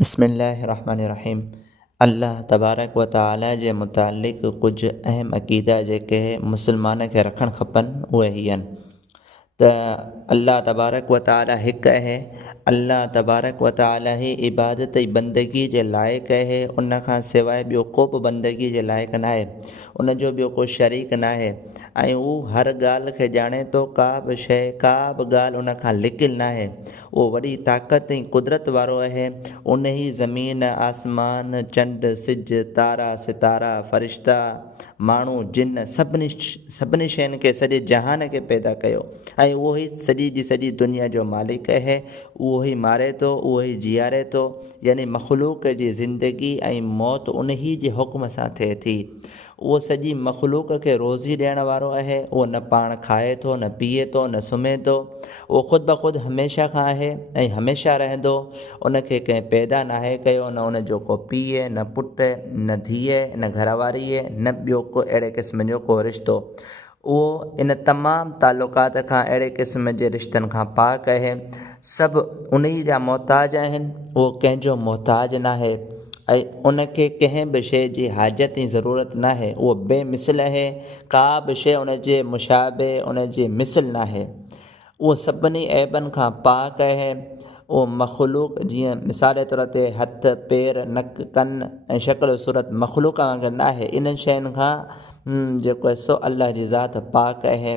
बिस्मिल्लाहिर्रहमानिर्रहीम। अल्लाह तबारक व तआला जे मुतालिक़ कुझु अहम अक़ीदा जेके मुस्लमान खे रखणु खपनि उहे ही आहिनि त अल्लाह तबारक व तआला हिकु आहे। अल्लाह तबारक व तआला ई इबादत जी बंदगी जे लाइक़ु आहे। उन खां सवाइ ॿियो को बि बंदगी जे लाइक़ु न आहे। उन जो ॿियो को शरीक न आहे ऐं हू हर ॻाल्हि खे ॼाणे थो। का बि शइ का बि ॻाल्हि उन खां लिकियलु न आहे। उहो वॾी ताक़त ऐं कुदरत वारो आहे। उन ई ज़मीन आसमान चंड सिज तारा सितारा फ़रिश्ता माण्हू जिन सभिनी शयुनि खे सॼे जहान खे पैदा कयो ऐं उहो ई सॼी जी सॼी दुनिया जो मालिक आहे। उहो ई मारे थो, उहो ई जीआरे थो, यानी मख़लूक़ जी ज़िंदगी ऐं मौत उन ई जे हुक्म सां थिए थी। उहो सॼी मख़लूक़ खे रोज़ी ॾियण वारो आहे। उहो न पाण खाए थो, न पीए थो, न सुम्हे थो। उहो ख़ुदि ब ख़ुदि हमेशह खां आहे ऐं हमेशह रहंदो। उनखे कंहिं पैदा नाहे कयो, न उन जो को पीउ न पुटु न धीअ न घरवारीअ न ॿियो को अहिड़े क़िस्म जो को रिश्तो। उहो इन तमामु तालुकात खां अहिड़े क़िस्म जे रिश्तनि खां पाक आहे। सभु उन ई जा मोहताज आहिनि। उहो कंहिंजो मोहताज न आहे ऐं उनखे कंहिं बि शइ जी हाजत जी ज़रूरत न आहे। उहो बेमिसल आहे। का बि शइ उन जे मुशाबे उन जी मिसल न आहे। उहो सभिनी ऐबनि खां पाक आहे। उहो मख़लूक़ जीअं मिसाल जे तौर ते हथ पेर नक कन ऐं शक्ल सूरत मख़लूक़ वांगुरु न आहे। इन्हनि शयुनि खां जेको आहे सो अल्लाह जी ज़ात पाक आहे।